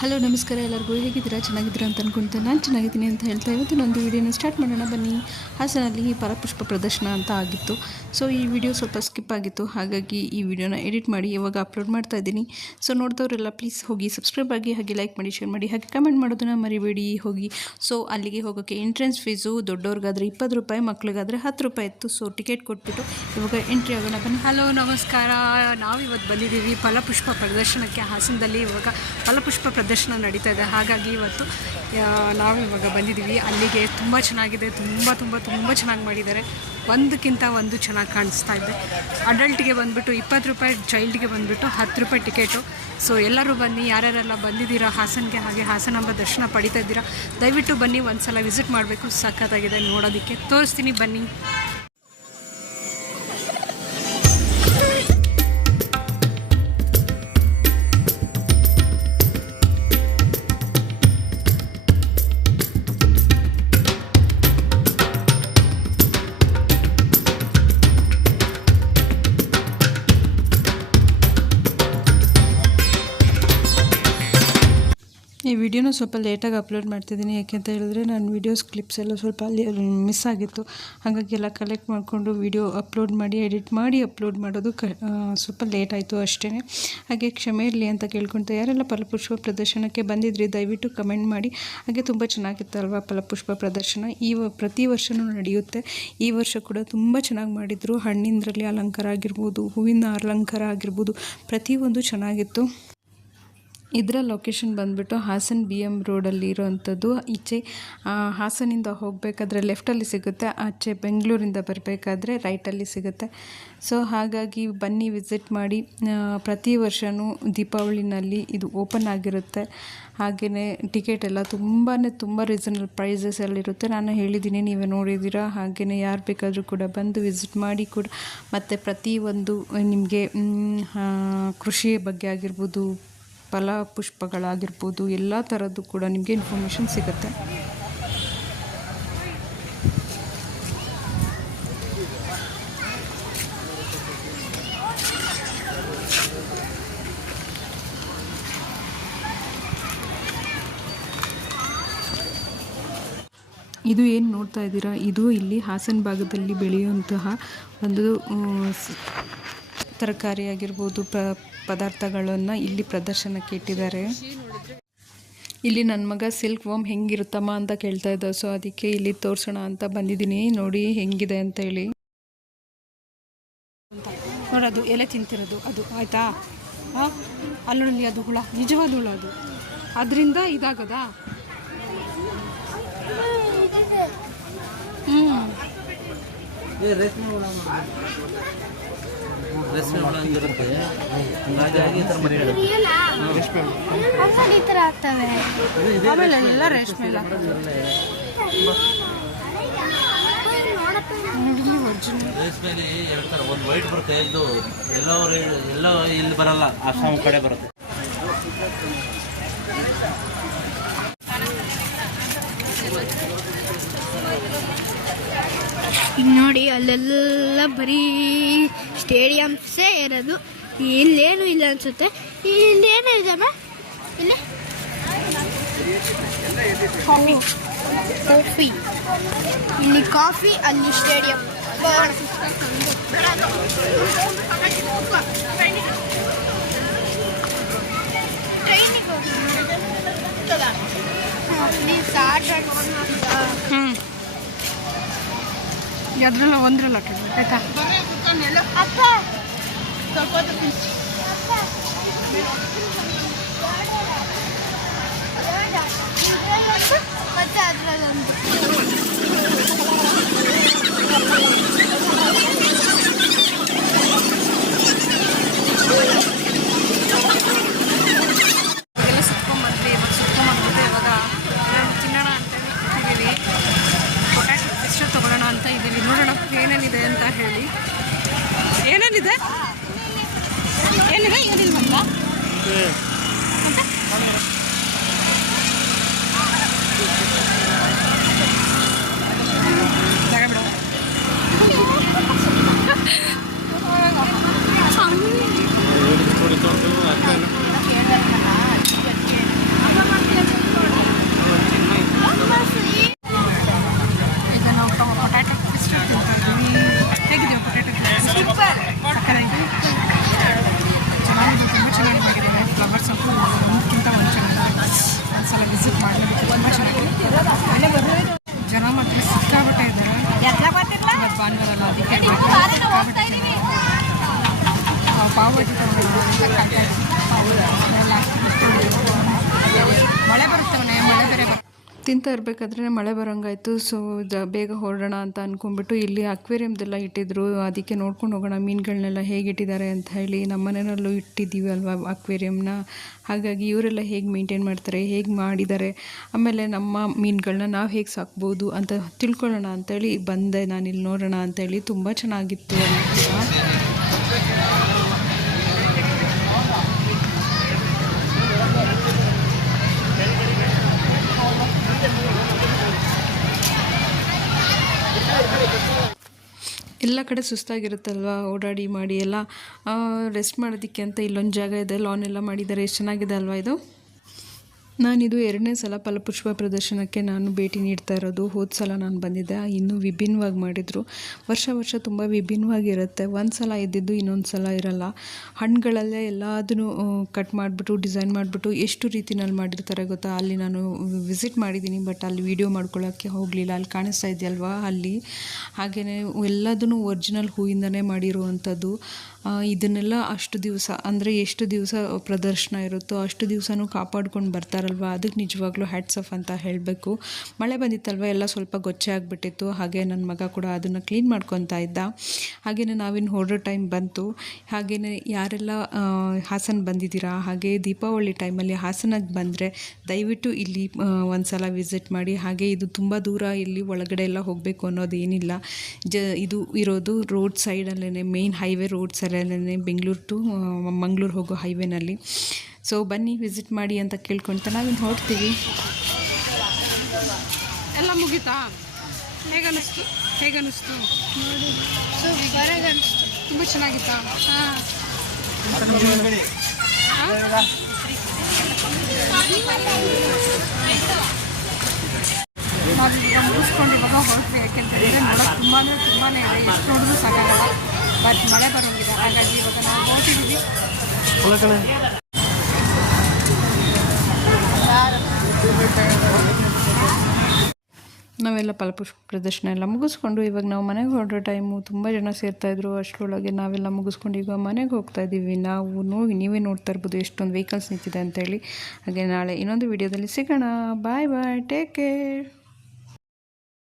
Hello, ನಮಸ್ಕಾರ ಎಲ್ಲರಿಗೂ. ಹೇಗಿದ್ದೀರಾ? ಚೆನ್ನಾಗಿದ್ದೀರಾ ಅಂತ ಅಂದ್ಕೊಳ್ತೇನೆ ನಾನು ಚೆನ್ನಾಗಿದ್ದೀನಿ ಅಂತ ಹೇಳ್ತಾ ಇವತ್ತು ನಂದು ವಿಡಿಯೋನ ಸ್ಟಾರ್ಟ್ ಮಾಡೋಣ. ಬನ್ನಿ. ಹಾಸನಲ್ಲಿ ಪರಪುಷ್ಪ ಪ್ರದರ್ಶನ ಅಂತ ಆಗಿತ್ತು. ಸೊ ಈ ವಿಡಿಯೋ ಸ್ವಲ್ಪ ಸ್ಕಿಪ್ ಆಗಿತ್ತು. ಹಾಗಾಗಿ ಈ ವಿಡಿಯೋನ ಎಡಿಟ್ ಮಾಡಿ ಇವಾಗ ಅಪ್ಲೋಡ್ ಮಾಡ್ತಾ ಇದ್ದೀನಿ. ಸೊ ನೋಡಿದವರೆಲ್ಲ ಪ್ಲೀಸ್ ಹೋಗಿ ಸಬ್ಸ್ಕ್ರೈಬ್ ಆಗಿ ಹಾಗೆ ಲೈಕ್ ಮಾಡಿ, ಶೇರ್ ಮಾಡಿ, ಹಾಗೆ ಕಮೆಂಟ್ ಮಾಡೋದನ್ನ ಮರಿಬೇಡಿ. ಹೋಗಿ. ಸೊ ಅಲ್ಲಿಗೆ ಹೋಗೋಕ್ಕೆ ಎಂಟ್ರೆನ್ಸ್ ಫೀಸು ದೊಡ್ಡವ್ರಿಗಾದರೆ ಇಪ್ಪತ್ತು ರೂಪಾಯಿ, ಮಕ್ಳಿಗಾದರೆ ಹತ್ತು ರೂಪಾಯಿ ಇತ್ತು. ಸೊ ಟಿಕೆಟ್ ಕೊಟ್ಬಿಟ್ಟು ಇವಾಗ ಎಂಟ್ರಿ ಆಗೋಣ. ಬನ್ನಿ. ಹಲೋ, ನಮಸ್ಕಾರ. ನಾವು ಇವತ್ತು ಬಂದಿದ್ದೀವಿ ಫಲಪುಷ್ಪ ಪ್ರದರ್ಶನಕ್ಕೆ. ಹಾಸನದಲ್ಲಿ ಇವಾಗ ಫಲಪುಷ್ಪ ಪ್ರದರ್ಶನ ನಡೀತಾ ಇದೆ. ಹಾಗಾಗಿ ಇವತ್ತು ನಾವು ಇವಾಗ ಬಂದಿದ್ದೀವಿ. ಅಲ್ಲಿಗೆ ತುಂಬ ಚೆನ್ನಾಗಿದೆ. ತುಂಬ ತುಂಬ ತುಂಬ ಚೆನ್ನಾಗಿ ಮಾಡಿದ್ದಾರೆ. ಒಂದಕ್ಕಿಂತ ಒಂದು ಚೆನ್ನಾಗಿ ಕಾಣಿಸ್ತಾ ಇದೆ. ಅಡಲ್ಟ್ಗೆ ಬಂದುಬಿಟ್ಟು ಇಪ್ಪತ್ತು ರೂಪಾಯಿ, ಚೈಲ್ಡ್ಗೆ ಬಂದುಬಿಟ್ಟು ಹತ್ತು ರೂಪಾಯಿ ಟಿಕೆಟು. ಸೊ ಎಲ್ಲರೂ ಬನ್ನಿ. ಯಾರ್ಯಾರೆಲ್ಲ ಬಂದಿದ್ದೀರಾ, ಹಾಸನಿಗೆ ಹಾಗೆ ಹಾಸನಾಂಬ ದರ್ಶನ ಪಡಿತಾ ಇದ್ದೀರಾ, ದಯವಿಟ್ಟು ಬನ್ನಿ. ಒಂದು ಸಲ ವಿಸಿಟ್ ಮಾಡಬೇಕು. ಸಖತ್ತಾಗಿದೆ ನೋಡೋದಕ್ಕೆ. ತೋರಿಸ್ತೀನಿ. ಬನ್ನಿ. ಈ ವಿಡಿಯೋನ ಸ್ವಲ್ಪ ಲೇಟಾಗಿ ಅಪ್ಲೋಡ್ ಮಾಡ್ತಿದ್ದೀನಿ ಯಾಕೆಂತ ಹೇಳಿದ್ರೆ ನಾನು ವೀಡಿಯೋಸ್ ಕ್ಲಿಪ್ಸ್ ಎಲ್ಲ ಸ್ವಲ್ಪ ಅಲ್ಲಿ ಮಿಸ್ ಆಗಿತ್ತು. ಹಾಗಾಗಿ ಎಲ್ಲ ಕಲೆಕ್ಟ್ ಮಾಡಿಕೊಂಡು ವಿಡಿಯೋ ಅಪ್ಲೋಡ್ ಮಾಡಿ ಎಡಿಟ್ ಮಾಡಿ ಅಪ್ಲೋಡ್ ಮಾಡೋದು ಕ ಸ್ವಲ್ಪ ಲೇಟ್ ಆಯಿತು ಅಷ್ಟೇ ಹಾಗೆ ಕ್ಷಮೆ ಇರಲಿ ಅಂತ ಕೇಳ್ಕೊಳ್ತಾ ಯಾರೆಲ್ಲ ಫಲಪುಷ್ಪ ಪ್ರದರ್ಶನಕ್ಕೆ ಬಂದಿದ್ರಿ, ದಯವಿಟ್ಟು ಕಮೆಂಟ್ ಮಾಡಿ. ಹಾಗೆ ತುಂಬ ಚೆನ್ನಾಗಿತ್ತಲ್ವ ಫಲಪುಷ್ಪ ಪ್ರದರ್ಶನ? ಈ ಪ್ರತಿ ವರ್ಷವೂ ನಡೆಯುತ್ತೆ. ಈ ವರ್ಷ ಕೂಡ ತುಂಬ ಚೆನ್ನಾಗಿ ಮಾಡಿದರು. ಹಣ್ಣಿಂದರಲ್ಲಿ ಅಲಂಕಾರ ಆಗಿರ್ಬೋದು, ಹೂವಿನ ಅಲಂಕಾರ ಆಗಿರ್ಬೋದು, ಪ್ರತಿಯೊಂದು ಚೆನ್ನಾಗಿತ್ತು. ಇದರ ಲೊಕೇಶನ್ ಬಂದುಬಿಟ್ಟು ಹಾಸನ್ ಬಿ ಎಂ ರೋಡಲ್ಲಿ ಇರೋವಂಥದ್ದು. ಈಚೆ ಹಾಸನಿಂದ ಹೋಗಬೇಕಾದ್ರೆ ಲೆಫ್ಟಲ್ಲಿ ಸಿಗುತ್ತೆ, ಆಚೆ ಬೆಂಗಳೂರಿಂದ ಬರಬೇಕಾದ್ರೆ ರೈಟಲ್ಲಿ ಸಿಗುತ್ತೆ. ಸೊ ಹಾಗಾಗಿ ಬನ್ನಿ ವಿಸಿಟ್ ಮಾಡಿ. ಪ್ರತಿ ವರ್ಷವೂ ದೀಪಾವಳಿನಲ್ಲಿ ಇದು ಓಪನ್ ಆಗಿರುತ್ತೆ. ಹಾಗೆಯೇ ಟಿಕೆಟ್ ಎಲ್ಲ ತುಂಬಾ ತುಂಬ ರೀಸನಲ್ ಪ್ರೈಸಸಲ್ಲಿರುತ್ತೆ ನಾನು ಹೇಳಿದ್ದೀನಿ, ನೀವೇ ನೋಡಿದ್ದೀರಾ? ಹಾಗೆಯೇ ಯಾರು ಬೇಕಾದರೂ ಕೂಡ ಬಂದು ವಿಸಿಟ್ ಮಾಡಿ ಕೂಡ. ಮತ್ತು ಪ್ರತಿಯೊಂದು ನಿಮಗೆ ಕೃಷಿಯ ಬಗ್ಗೆ ಆಗಿರ್ಬೋದು ಫಲ ಪುಷ್ಪಗಳಾಗಿರ್ಬೋದು ಎಲ್ಲ ಥರದ್ದು ಕೂಡ ನಿಮಗೆ ಇನ್ಫಾರ್ಮೇಷನ್ ಸಿಗುತ್ತೆ. ಇದು ಏನು ನೋಡ್ತಾ ಇದ್ದೀರಾ? ಇದು ಇಲ್ಲಿ ಹಾಸನ ಭಾಗದಲ್ಲಿ ಬೆಳೆಯುವಂತಹ ಒಂದು ತರಕಾರಿ ಆಗಿರ್ಬೋದು ಪದಾರ್ಥಗಳನ್ನು ಇಲ್ಲಿ ಪ್ರದರ್ಶನಕ್ಕೆ ಇಟ್ಟಿದ್ದಾರೆ. ಇಲ್ಲಿ ನನ್ನ ಮಗ ಸಿಲ್ಕ್ ವಾಮ್ ಹೆಂಗಿರುತ್ತಮ್ಮ ಅಂತ ಕೇಳ್ತಾ ಇದ್ದ. ಸೊ, ಅದಕ್ಕೆ ಇಲ್ಲಿ ತೋರಿಸೋಣ ಅಂತ ಬಂದಿದ್ದೀನಿ. ನೋಡಿ ಹೆಂಗಿದೆ ಅಂತ ಹೇಳಿ. ನೋಡೋದು ಎಲೆ ತಿಂತಿರೋದು. ಅದು ಆಯಿತಾ? ಅಲ್ಲೊಳ್ಳಿ ಅದು ಹುಳ. ನಿಜವಾದ ಹುಳ ಅದು. ಅದರಿಂದ ಇದಾಗದಾ? ಹ್ಞೂ ಹಂಗಾಗಿ ಈ ಥರ ಮರಿ ಹೇಳೋದು. ಈ ಥರ ಆಗ್ತವೆ. ಆಮೇಲೆ ಎಲ್ಲ ರೇಷ್ಮೆ ಇಲ್ಲ ರೇಷ್ಮೆಲಿ ಎರಡು ಥರ. ಒಂದು ವೈಟ್ ಬರುತ್ತೆ ಇದು ಎಲ್ಲೋ ಎಲ್ಲೋ ಇಲ್ಲಿ ಬರಲ್ಲ ಆಶ್ರಮ ಕಡೆ ಬರುತ್ತೆ. ಈಗ ನೋಡಿ ಅಲ್ಲೆಲ್ಲ ಬರೀ ಸ್ಟೇಡಿಯಮ್ಸೇ ಇರೋದು. ಇಲ್ಲೇನು ಇಲ್ಲ ಅನ್ಸುತ್ತೆ. ಇಲ್ಲೇನು ಇದೆಮ್ಮ ಇಲ್ಲಿ? ಕಾಫಿ. ಇಲ್ಲಿ ಕಾಫಿ ಅಲ್ಲಿ ಸ್ಟೇಡಿಯಂ. ಹ್ಞೂ ಅದ್ರಲ್ಲ ಒಂದ್ರಲ್ಲ ಕೇಳಿ ಆಯಿತಾ ಅಪ್ಪ ಮತ್ತೆ ಅದ್ರಲ್ಲೊಂದು ಎಲ್ಲ ಸುತ್ಕೊಂಡ್ಬಂದ್ವಿ ಇವಾಗ ಸುತ್ಕೊಂಡ್ಬಂದ್ಬಿಟ್ಟು ಇವಾಗ ಏನಾದ್ರು ತಿನ್ನೋಣ ಅಂತೇಳಿ ಕೂತಿದ್ದೀವಿ ಪೊಟ್ಯಾಟೊ ಮಿಕ್ಸ್ಚರ್ ತೊಗೊಳ್ಳೋಣ ಅಂತ ಇದ್ದೀವಿ ನೋಡೋಣ ಏನೇನಿದೆ ಅಂತ ಹೇಳಿ ಏನೇನಿದೆ ಏನಿದೆ ಏನಿಲ್ವಲ್ಲ ತಿಂತಾ ಇರಬೇಕಾದ್ರೆ ಮಳೆ ಬರೋಂಗಾಯ್ತು ಸೊ ಜ ಬೇಗ ಹೊರಡೋಣ ಅಂತ ಅಂದ್ಕೊಂಡ್ಬಿಟ್ಟು ಇಲ್ಲಿ ಅಕ್ವೇರಿಯಮ್ದೆಲ್ಲ ಇಟ್ಟಿದ್ರು. ಅದಕ್ಕೆ ನೋಡ್ಕೊಂಡು ಹೋಗೋಣ, ಮೀನುಗಳನ್ನೆಲ್ಲ ಹೇಗೆ ಇಟ್ಟಿದ್ದಾರೆ ಅಂತ ಹೇಳಿ ನಮ್ಮ ಮನೆಯಲ್ಲೂ ಇಟ್ಟಿದ್ದೀವಿ ಅಲ್ವಾ ಅಕ್ವೇರಿಯಮ್ನ ಹಾಗಾಗಿ ಇವರೆಲ್ಲ ಹೇಗೆ ಮೇಂಟೈನ್ ಮಾಡ್ತಾರೆ, ಹೇಗೆ ಮಾಡಿದ್ದಾರೆ, ಆಮೇಲೆ ನಮ್ಮ ಮೀನುಗಳನ್ನ ನಾವು ಹೇಗೆ ಸಾಕ್ಬೋದು ಅಂತ ತಿಳ್ಕೊಳ್ಳೋಣ ಅಂತೇಳಿ ಬಂದೆ ನಾನು ಇಲ್ಲಿ ನೋಡೋಣ ಅಂತೇಳಿ ತುಂಬ ಚೆನ್ನಾಗಿತ್ತು ಅಲ್ಲಿ ಎಲ್ಲ ಕಡೆ ಸುಸ್ತಾಗಿರುತ್ತಲ್ವ? ಓಡಾಡಿ ಮಾಡಿ ಎಲ್ಲ ರೆಸ್ಟ್ ಮಾಡೋದಕ್ಕೆ ಅಂತ ಇಲ್ಲೊಂದು ಜಾಗ ಇದೆ ಲಾನ್ ಎಲ್ಲ ಮಾಡಿದ್ದಾರೆ, ಎಷ್ಟು ಚೆನ್ನಾಗಿದೆ ಅಲ್ವಾ ಇದು? ನಾನಿದು ಎರಡನೇ ಸಲ ಫಲಪುಷ್ಪ ಪ್ರದರ್ಶನಕ್ಕೆ ನಾನು ಭೇಟಿ ನೀಡ್ತಾ ಇರೋದು. ಹೋದ ಸಲ ನಾನು ಬಂದಿದ್ದೆ. ಇನ್ನೂ ವಿಭಿನ್ನವಾಗಿ ಮಾಡಿದರು. ವರ್ಷ ವರ್ಷ ತುಂಬ ವಿಭಿನ್ನವಾಗಿರುತ್ತೆ ಒಂದು ಸಲ ಇದ್ದಿದ್ದು ಇನ್ನೊಂದು ಸಲ ಇರಲ್ಲ. ಹಣ್ಣುಗಳಲ್ಲೇ ಎಲ್ಲದನ್ನು ಕಟ್ ಮಾಡಿಬಿಟ್ಟು ಡಿಸೈನ್ ಮಾಡಿಬಿಟ್ಟು ಎಷ್ಟು ರೀತಿನಲ್ಲಿ ಮಾಡಿರ್ತಾರೆ ಗೊತ್ತಾ? ಅಲ್ಲಿ ನಾನು ವಿಸಿಟ್ ಮಾಡಿದ್ದೀನಿ ಬಟ್ ಅಲ್ಲಿ ವೀಡಿಯೋ ಮಾಡ್ಕೊಳ್ಳೋಕ್ಕೆ ಹೋಗಲಿಲ್ಲ. ಅಲ್ಲಿ ಕಾಣಿಸ್ತಾ ಇದೆಯಲ್ವಾ? ಅಲ್ಲಿ. ಹಾಗೆಯೇ ಎಲ್ಲದನ್ನು ಒರಿಜಿನಲ್ ಹೂವಿಂದನೇ ಮಾಡಿರುವಂಥದ್ದು. ಇದನ್ನೆಲ್ಲ ಅಷ್ಟು ದಿವಸ, ಅಂದರೆ ಎಷ್ಟು ದಿವಸ ಪ್ರದರ್ಶನ ಇರುತ್ತೋ ಅಷ್ಟು ದಿವಸನೂ ಕಾಪಾಡ್ಕೊಂಡು ಬರ್ತಾರಲ್ವ? ಅದಕ್ಕೆ ನಿಜವಾಗ್ಲೂ ಹ್ಯಾಟ್ಸ್ ಆಫ್ ಅಂತ ಹೇಳಬೇಕು. ಮಳೆ ಬಂದಿತ್ತಲ್ವ? ಎಲ್ಲ ಸ್ವಲ್ಪ ಗೊಚ್ಚೆ ಆಗಿಬಿಟ್ಟಿತ್ತು. ಹಾಗೆ ನನ್ನ ಮಗ ಕೂಡ ಅದನ್ನು ಕ್ಲೀನ್ ಮಾಡ್ಕೊತಾ ಇದ್ದ. ಹಾಗೆಯೇ ನಾವಿನ್ನು ಹೊರಡೋ ಟೈಮ್ ಬಂತು. ಹಾಗೆಯೇ ಯಾರೆಲ್ಲ ಹಾಸನ ಬಂದಿದ್ದೀರಾ? ಹಾಗೆ ದೀಪಾವಳಿ ಟೈಮಲ್ಲಿ ಹಾಸನಕ್ಕೆ ಬಂದರೆ ದಯವಿಟ್ಟು ಇಲ್ಲಿ ಒಂದು ಸಲ ವಿಸಿಟ್ ಮಾಡಿ. ಹಾಗೆ ಇದು ತುಂಬ ದೂರ ಇಲ್ಲಿ ಒಳಗಡೆ ಎಲ್ಲ ಹೋಗಬೇಕು ಅನ್ನೋದೇನಿಲ್ಲ. ಜ, ಇದು ಇರೋದು ರೋಡ್ ಸೈಡಲ್ಲೇ ಮೇನ್ ಹೈವೇ ರೋಡ್ ಸೈಡಲ್ಲೇ ಬೆಂಗಳೂರು ಟು ಮಂಗಳೂರು ಹೋಗೋ ಹೈವೇನಲ್ಲಿ. ಸೊ ಬನ್ನಿ ವಿಸಿಟ್ ಮಾಡಿ ಅಂತ ಕೇಳ್ಕೊಳ್ತಾ ನಾವಿನ್ನು ಹೊರಡ್ತೀವಿ. ಎಲ್ಲ ಮುಗೀತಾ? ಹೇಗನ್ನಿಸ್ತು ಹೇಗನ್ನಿಸ್ತು ಸೂಪರಾಗಿ ಅನಿಸ್ತು? ತುಂಬ ಚೆನ್ನಾಗಿತ್ತಾ? ಹಾಂ. ನಾವು ಈಗ ಮುಗಿಸ್ಕೊಂಡು ಇವಾಗ ಹೊರಟ್ವಿ ಯಾಕೆಂತಂದರೆ ನೋಡೋಕೆ ತುಂಬಾ ತುಂಬಾ ಇದೆ. ಎಷ್ಟು ನೋಡಿದ್ರು ಸಾಕಾಗಲ್ಲ. ಬಟ್ ಮಳೆ ಬರೋಂಗಿದೆ ನಾವೆಲ್ಲ ಫಲಪುಷ್ಪ ಪ್ರದರ್ಶನ ಎಲ್ಲ ಮುಗಿಸ್ಕೊಂಡು ಇವಾಗ ನಾವು ಮನೆಗೆ ಹೊರಡೋ ಟೈಮು. ತುಂಬ ಜನ ಸೇರ್ತಾಯಿದ್ರು ಅಷ್ಟರೊಳಗೆ ನಾವೆಲ್ಲ ಮುಗಿಸ್ಕೊಂಡು ಈಗ ಮನೆಗೆ ಹೋಗ್ತಾ ಇದ್ದೀವಿ. ನಾವು ನೋಡಿ ನೀವೇ ನೋಡ್ತಾ ಇರ್ಬೋದು ಎಷ್ಟೊಂದು ವೆಹಿಕಲ್ಸ್ ನಿಂತಿದೆ ಅಂತೇಳಿ. ಹಾಗೆ ನಾಳೆ ಇನ್ನೊಂದು ವಿಡಿಯೋದಲ್ಲಿ ಸಿಗೋಣ. ಬಾಯ್ ಬಾಯ್ ಟೇಕ್ ಕೇರ್